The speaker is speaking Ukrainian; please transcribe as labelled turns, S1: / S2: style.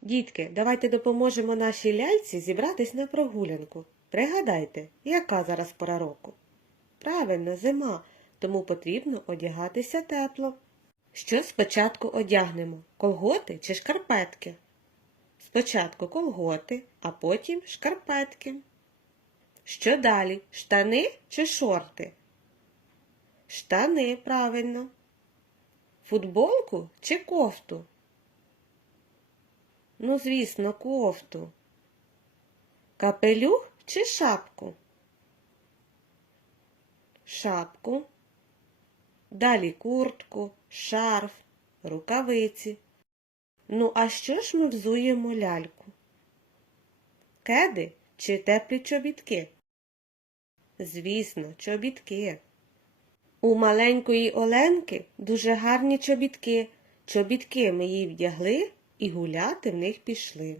S1: Дітки, давайте допоможемо нашій ляльці зібратись на прогулянку. Пригадайте, яка зараз пора року? Правильно, зима, тому потрібно одягатися тепло. Що спочатку одягнемо? Колготи чи шкарпетки? Спочатку колготи, а потім шкарпетки. Що далі? Штани чи шорти? Штани, правильно. Футболку чи кофту? Ну, звісно, кофту. Капелюх чи шапку? Шапку. Далі куртку, шарф, рукавиці. Ну, а що ж ми взуємо ляльку? Кеди чи теплі чобітки? Звісно, чобітки. У маленької Оленки дуже гарні чобітки. Чобітки ми їй вдягли і гуляти в них пішли.